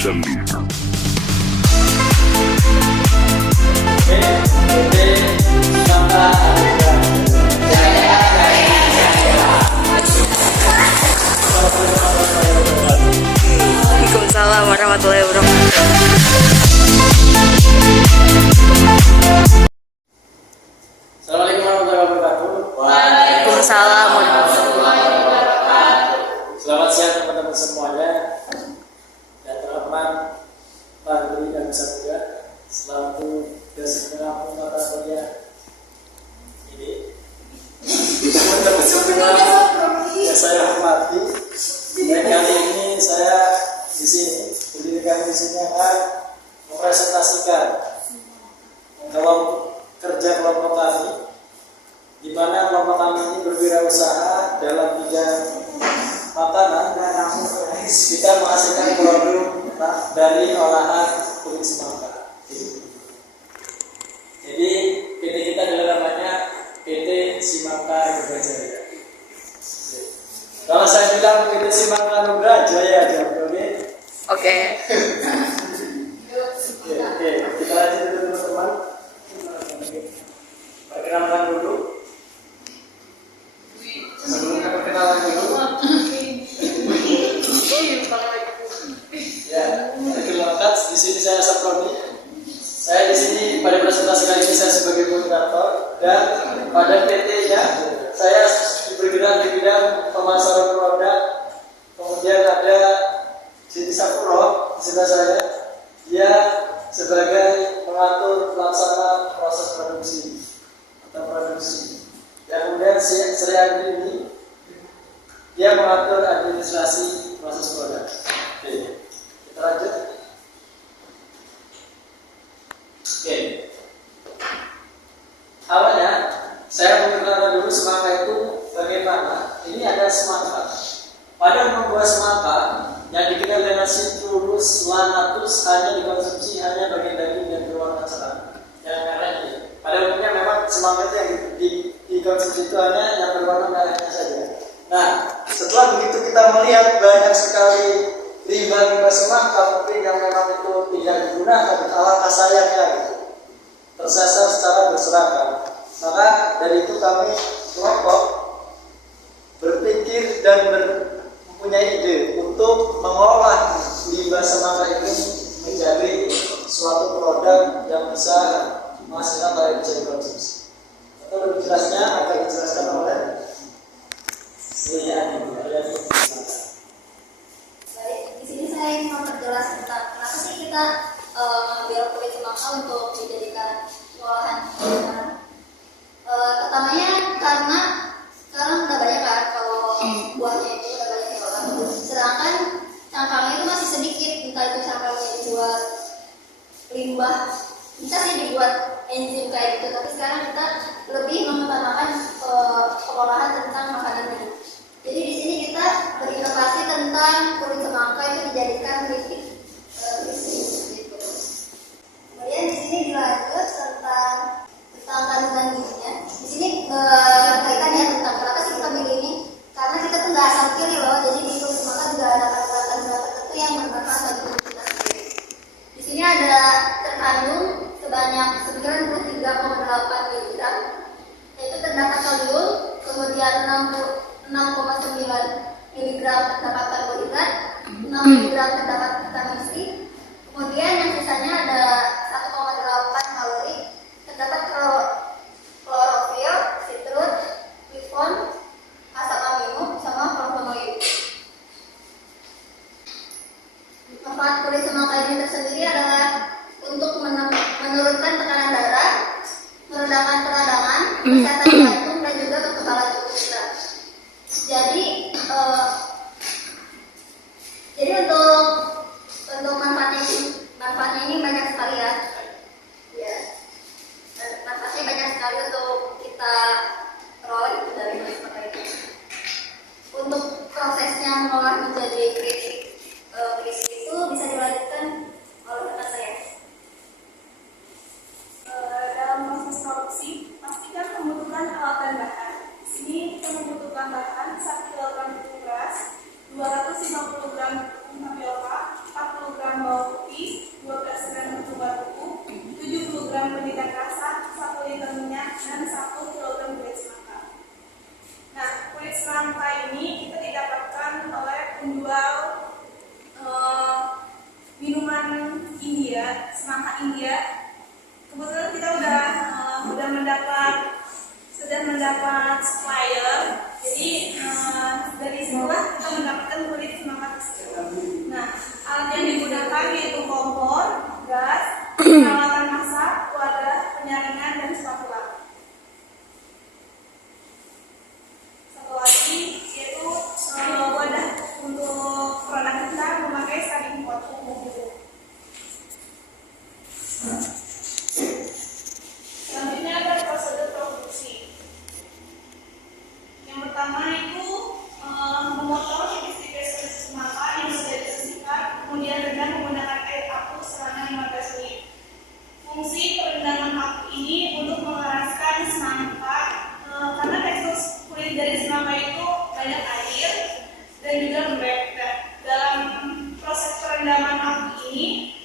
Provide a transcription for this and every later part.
Waalaikumsalam warahmatullahi wabarakatuh. Assalamualaikum warahmatullahi wabarakatuh. Waalaikumsalam warahmatullahi wabarakatuh. Selamat siang teman-teman semuanya. Dan teman-teman Fadli dan Sabda, selamat bersemangat mata kuliah ini. Teman-teman semua yang saya hormati, dan kali ini saya di sini, pendidikan di sini akan mempresentasikan kerja kelompok kami, di mana kelompok kami ini berwirausaha dalam bidang makanan. Kita menghasilkan produk dari olahan kulit semangka. Jadi PT kita adalah namanya PT Simangka Nugra Jaya. Kalau saya bilang PT Simangka Nugra Jaya, jawab oke? Oke, kita lanjut dulu teman-teman. Perkenalkan dulu. Sebelum perkenalan dulu. Ya, perkenalkan di sini saya Saproni. Saya di sini pada presentasi kali ini saya sebagai moderator, dan pada PT-nya saya bergerak di bidang pemasaran produk. Kemudian ada Siti Sapuro di sebelah saya. Dia sebagai pengatur pelaksana proses produksi atau produksi. Dan kemudian Sri Andi ini dia mengatur administrasi proses produk. Oke, kita lanjut. Oke, awalnya saya mengenalkan dulu semangka itu bagaimana. Ini ada semangka. Pada membuat semangka yang dikenal dengan Citrus lanatus hanya dikonsumsi hanya bagian daging yang berwarna cerah, yang merah ini. Pada umumnya memang semangka itu yang dikonsumsi itu hanya yang berwarna merahnya saja. Nah, setelah begitu kita melihat banyak sekali limbah-limbah semangka mungkin yang memang itu tidak digunakan, alangkah sayangnya gitu, tersasar secara berserakan. Maka dari itu kami kelompok berpikir dan mempunyai ide untuk mengolah limbah semangka ini menjadi suatu produk yang bisa menghasilkan atau bisa dikonsumsi. Atau lebih jelasnya akan dijelaskan oleh Baik, di sini saya ingin memperjelas tentang kenapa sih kita mengambil kulit semangka untuk dijadikan olahan makanan. Pertamanya karena sekarang udah banyak kan kalau buahnya itu udah banyak diolah, sedangkan cangkangnya itu masih sedikit. Entah itu cangkangnya dibuat limbah, bisa sih dibuat enzim kayak gitu, tapi sekarang kita lebih mengutamakan pengolahan tentang makanan ini. Jadi di sini kita berinovasi tentang kulit semangka itu dijadikan keripik gitu. Kemudian di sini dilanjut tentang kandungan gizinya. Di sini berkaitan ya tentang kenapa sih kita pilih ini? Karena kita tuh nggak asal pilih loh. Jadi di kulit semangka juga ada kandungan tertentu yang bermanfaat bagi tubuh kita sendiri. Di sini ada terkandung sebanyak 93,8 mg, yaitu terdapat kalium, kemudian 6,9 mg terdapat karbohidrat, 6 mg terdapat vitamin C, kemudian yang sisanya ada 1,8 kalori, terdapat klorofil, citrut, glifon, asam amino, sama flavonoid. Manfaat kulit semangka ini tersendiri adalah untuk menurunkan tekanan darah, meredakan peradangan, kesehatan jantung, dan juga kekebalan tubuh kita. Jadi untuk manfaatnya ini banyak sekali ya. Ya, manfaatnya banyak sekali untuk kita peroleh dari kulit semangka itu. Untuk prosesnya mengolah menjadi keripik itu bisa dilanjutkan oleh rekan saya. Dalam proses produksi, pastikan membutuhkan alat dan bahan. Di sini kita membutuhkan bahan 1 kg tepung beras, 250 gram tepung tapioka, semangka India. Kebetulan kita sudah mendapat supplier. Jadi dari situlah kita mendapatkan kulit semangka tersebut. Nah, alat yang digunakan yaitu kompor, gas, peralatan masak, wadah, penyaringan, dan spatula. Satu lagi yaitu wadah untuk produk kita memakai saring pot umum. Selanjutnya ada prosedur produksi. Yang pertama itu memotong tipis-tipis semangka yang sudah disisihkan, kemudian rendam menggunakan air aku selama 15 menit. Fungsi perendaman aku ini untuk mengeraskan semangka karena tekstur kulit dari semangka itu banyak air dan juga lembek. Dalam proses perendaman aku ini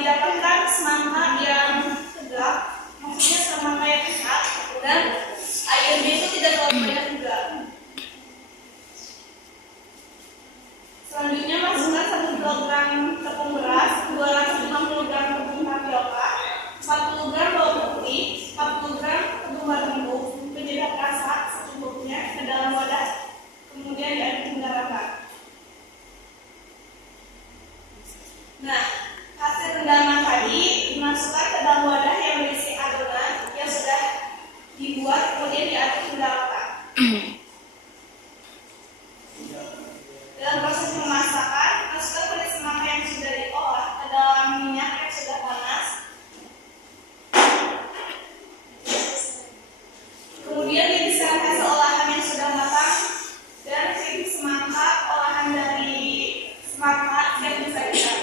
didapatkan semangka yang tegak, maksudnya semangka yang sehat dan airnya itu tidak terlalu banyak juga. Selanjutnya masukkan 1 kg tepung beras, 250 gram tepung tapioka, 40 gram bawang putih, 40 gram tepung bumbu, penyedap rasa secukupnya ke dalam wadah, kemudian diaduk hingga rata. Nah, hasil rendaman tadi dimasukkan ke dalam wadah yang berisi adonan yang sudah dibuat, kemudian diaduk hingga rata. Dalam proses pemasakan, masukkan kulit semangka yang sudah diolah ke dalam minyak yang sudah panas. Kemudian dipisahkan hasil olahan yang sudah matang dan keripik semangka olahan dari semangka yang disajikan.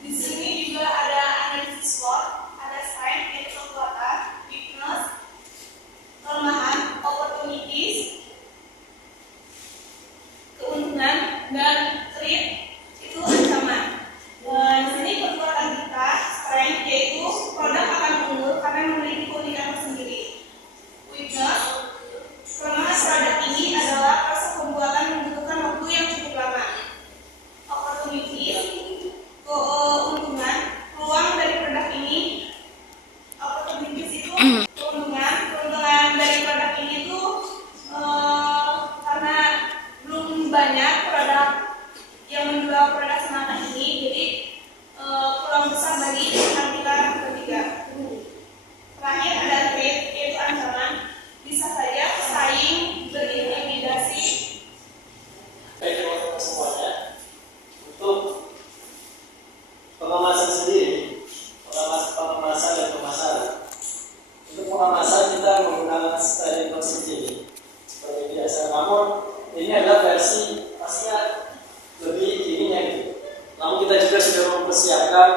Di sini juga ada analisis SWOT, ada strength yaitu kekuatan, weakness, kelemahan, opportunities, keuntungan, dan threat itu ancaman. Di sini kekuatan kita, strength yaitu produk akan unggul karena memiliki keunikan tersendiri. Weakness, kelemahan produk ini adalah proses pembuatan membutuhkan waktu yang cukup lama. Opportunities, keuntungan, peluang dari produk ini. Opportunities itu keuntungan dari produk ini itu karena belum banyak produk yang menjual produk semangka ini, jadi peluang besar bagi kita bertiga. Terakhir ada threat yaitu ancaman, bisa saja pesaing berintimidasi. Baik teman-teman semuanya, untuk pengemasan sendiri, pengemasan dan pemasaran. Untuk pengemasan kita menggunakan steril konsep ini seperti biasa. Namun ini adalah versi pastinya lebih ininya gitu. Namun kita juga sudah mempersiapkan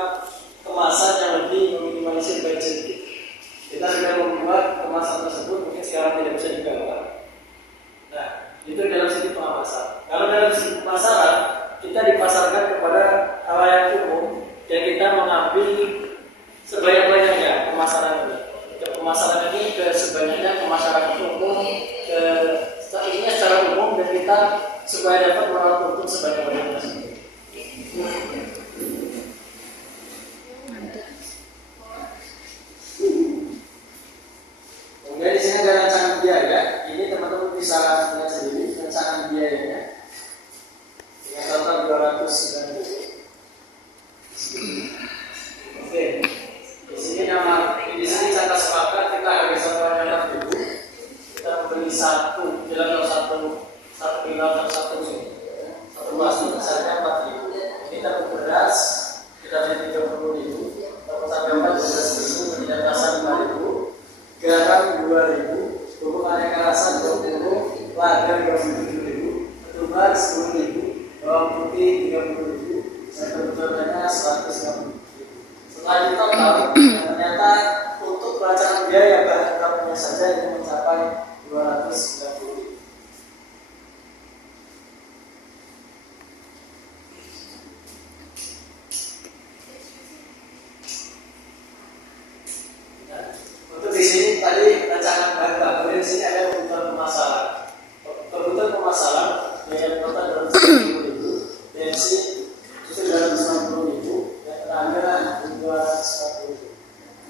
kemasan yang lebih meminimalisir budget. Kita sudah membuat kemasan tersebut, mungkin sekarang tidak bisa digambar. Nah, itu dalam segi pengemasan. Kalau dalam segi pemasaran, kita dipasarkan kepada halayak umum dan kita mengambil sebanyak-banyaknya pemasaran ini. Pemasaran ini ke sebanyaknya pemasaran umum, ke ini secara umum, dan kita supaya dapat meraup untung sebanyak-banyaknya tersebut. Kemudian di sini ada rancangan biaya. Ini teman-teman bisa lihat sendiri rancangan biayanya dengan total 290. Oke. Di sini kata sepakat kita harga satuannya 6.000. Kita membeli satu kilogram satu kilogram satu luas.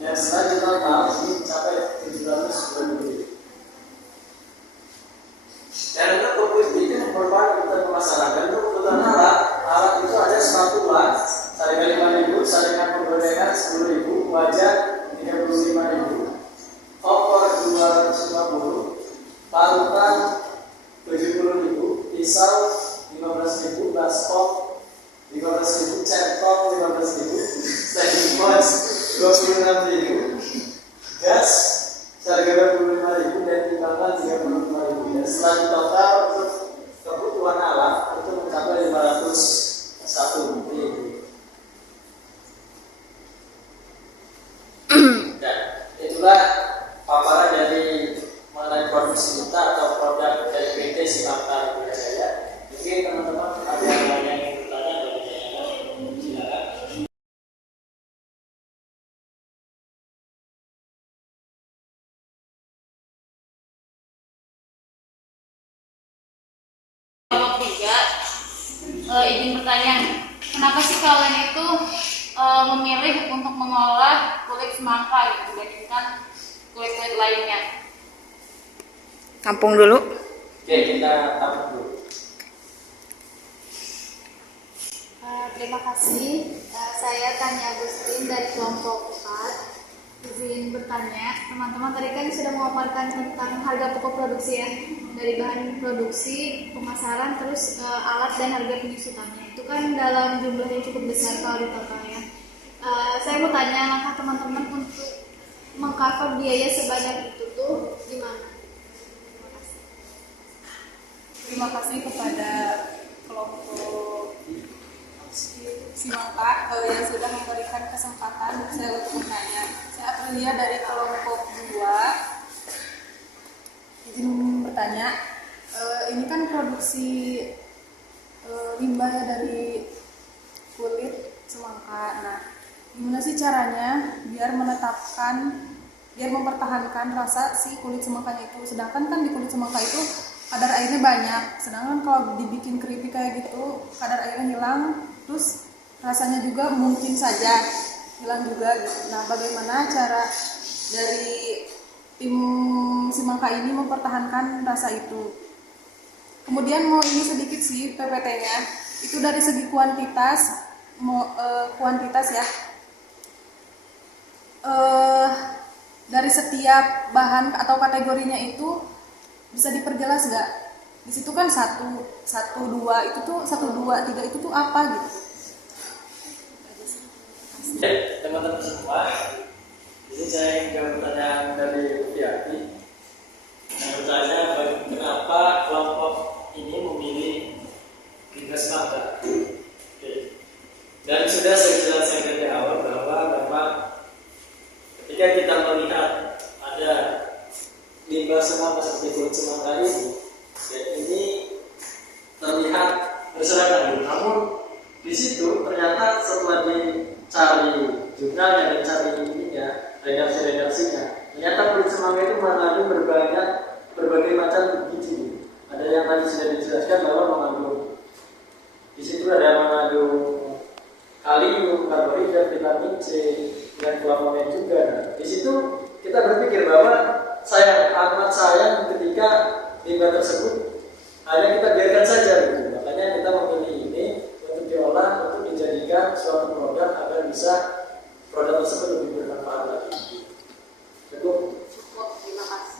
yang selanjutnya total ini mencapai 720.000. Dan untuk pupuk itu merupakan kebutuhan pemasaran. Dan untuk kebutuhan alat itu ada spatula saringan 5.000, saringan penggorengan 10.000, wajan 35.000, kompor 250, parutan 70.000, pisau 15.000, baskom 15.000, centong 15.000, standing box 26.000, gas harga 25.000 dan timbangan 35.000. Dan setelah total untuk kebutuhan alat itu mencapai 501.000. Dan itulah paparan dari mengenai produksi kita atau produk dari PT Simanta Jaya Jaya. Mungkin teman-teman ada yang ingin bertanya atau bertanya, silakan. Kelompok 3, izin bertanya, kenapa sih kalian itu memilih untuk mengolah kulit semangka gitu, dibandingkan kulit-kulit lainnya? Tampung dulu. Oke, kita tampung dulu. Terima kasih. Saya Tanya Agustin dari kelompok 4. Izin bertanya, teman-teman tadi kan sudah memaparkan tentang harga pokok produksi ya, dari bahan produksi, pemasaran, terus alat dan harga penyusutannya. Itu kan dalam jumlah yang cukup besar kalau di totalnya. Saya mau tanya langkah teman-teman untuk mengcover biaya sebanyak itu tuh gimana? Terima kasih kepada kelompok Simangka yang sudah memberikan kesempatan saya untuk bertanya. Saya Aprilia dari kelompok 2. Izin bertanya, ini kan produksi limbah ya dari kulit semangka. Nah, gimana sih caranya biar mempertahankan rasa si kulit semangkanya itu? Sedangkan kan di kulit semangka itu kadar airnya banyak, sedangkan kalau dibikin keripik kayak gitu kadar airnya hilang, terus rasanya juga mungkin saja hilang juga gitu. Nah, bagaimana cara dari tim Simangka ini mempertahankan rasa itu? Kemudian mau ini sedikit sih PPT-nya, itu dari segi kuantitas ya, dari setiap bahan atau kategorinya itu bisa diperjelas nggak? Di situ kan 1, 2 itu tuh 1, 2, 3 itu tuh apa gitu? Teman-teman semua, ini saya ingin bertanya dari Rupiati. Saya bertanya kenapa kelompok ini memilih limbah semangka. Dan sudah saya jelaskan dari awal bahwa memang ketika kita melihat ada limbah semangka seperti kulit semangka ini terlihat berserakan. Namun di situ ternyata setelah dicari jurnalnya dan cari ininya, redaksi-redaksinya, ternyata kulit semangka itu mengandung berbagai macam gizi. Ada yang tadi sudah dijelaskan bahwa mengandung, di situ ada mengandung kalium, karbohidrat, vitamin C, dan flavonoid juga. Nah, di situ kita berpikir bahwa amat sayang ketika limbah tersebut hanya kita biarkan saja gitu. Makanya kita memilih ini untuk diolah, untuk dijadikan suatu produk agar bisa produk tersebut lebih bermanfaat lagi. Cukup. Terima kasih.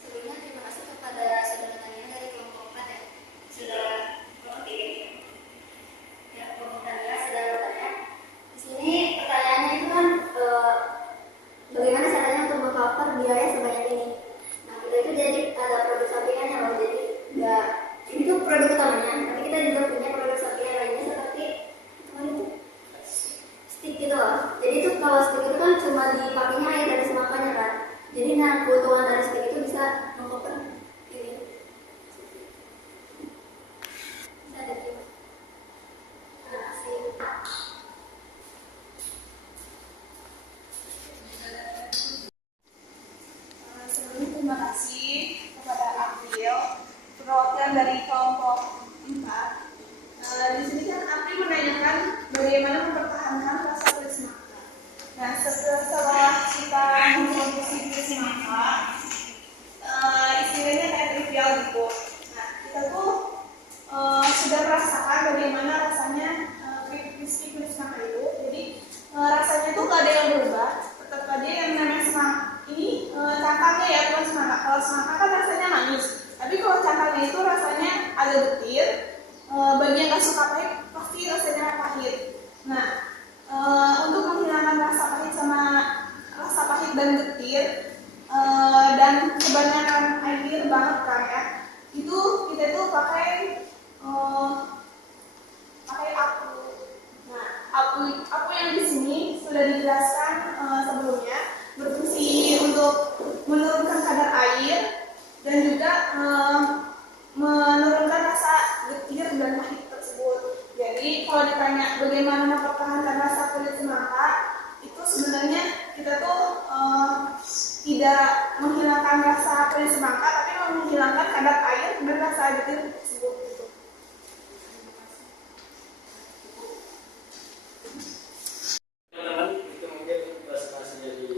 Sebelumnya terima kasih kepada saudara Tania dari kelompok 4 ya. Sudah mengerti. Ya, kelompok Tania sudah bertanya. Di sini pertanyaannya itu kan bagaimana caranya untuk mengcover biaya sebanyak ini? Nah, kita itu jadi ada produk sampingannya loh. Jadi nggak ini tuh produk utamanya, tapi kita juga punya produk sampingan lainnya seperti stick gitu loh. Jadi itu kalau stick itu kan cuma dipakainya air dari semangkanya kan. Jadi nah kebutuhan dari stick itu bisa mengcover ini. Bisa jadi. Terima kasih. Sebelumnya terima kasih kepada April, perwakilan dari kelompok 4. Di sini kan April menanyakan bagaimana mempertahankan rasa kulit semangka. Nah, setelah kita mengkonsumsi jus semangka, istilahnya kayak trivial gitu. Nah, kita tuh sudah merasakan bagaimana rasanya crispy kulit semangka itu. Jadi rasanya tuh gak ada yang berubah, tetap aja yang namanya semangka ini cangkangnya ya bukan semangka. Kalau semangka kan rasanya manis, tapi kalau cangkangnya itu rasanya agak getir. Bagi yang gak suka pahit pasti rasanya pahit. Nah, untuk menghilangkan rasa pahit sama rasa pahit dan getir dan kebanyakan air banget kan ya, itu kita tuh pakai apu. Nah, apu yang di sini sudah dijelaskan sebelumnya, berfungsi untuk menurunkan kadar air dan juga menurunkan rasa getir dan pahit tersebut. Jadi kalau ditanya bagaimana mempertahankan rasa kulit semangka, itu sebenarnya kita tuh tidak menghilangkan rasa kulit semangka, tapi menghilangkan kadar air dan rasa getir tersebut. Teman-teman, itu mungkin presentasinya di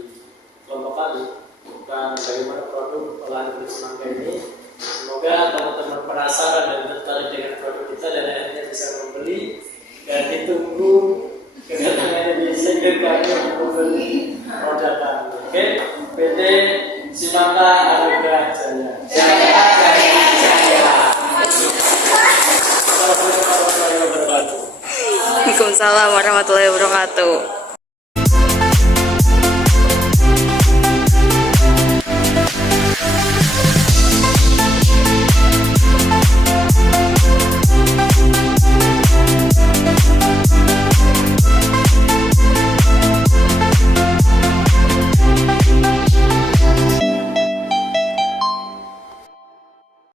kelompok kali tentang bagaimana produk olahan kulit semangka ini. Semoga teman-teman penasaran dan tertarik dengan produk kita dan akhirnya bisa membeli, dan ditunggu kedatangannya di segmen kami untuk membeli produk kami. Oke, PT Semangka Aruga Jaya. Waalaikumsalam warahmatullahi wabarakatuh.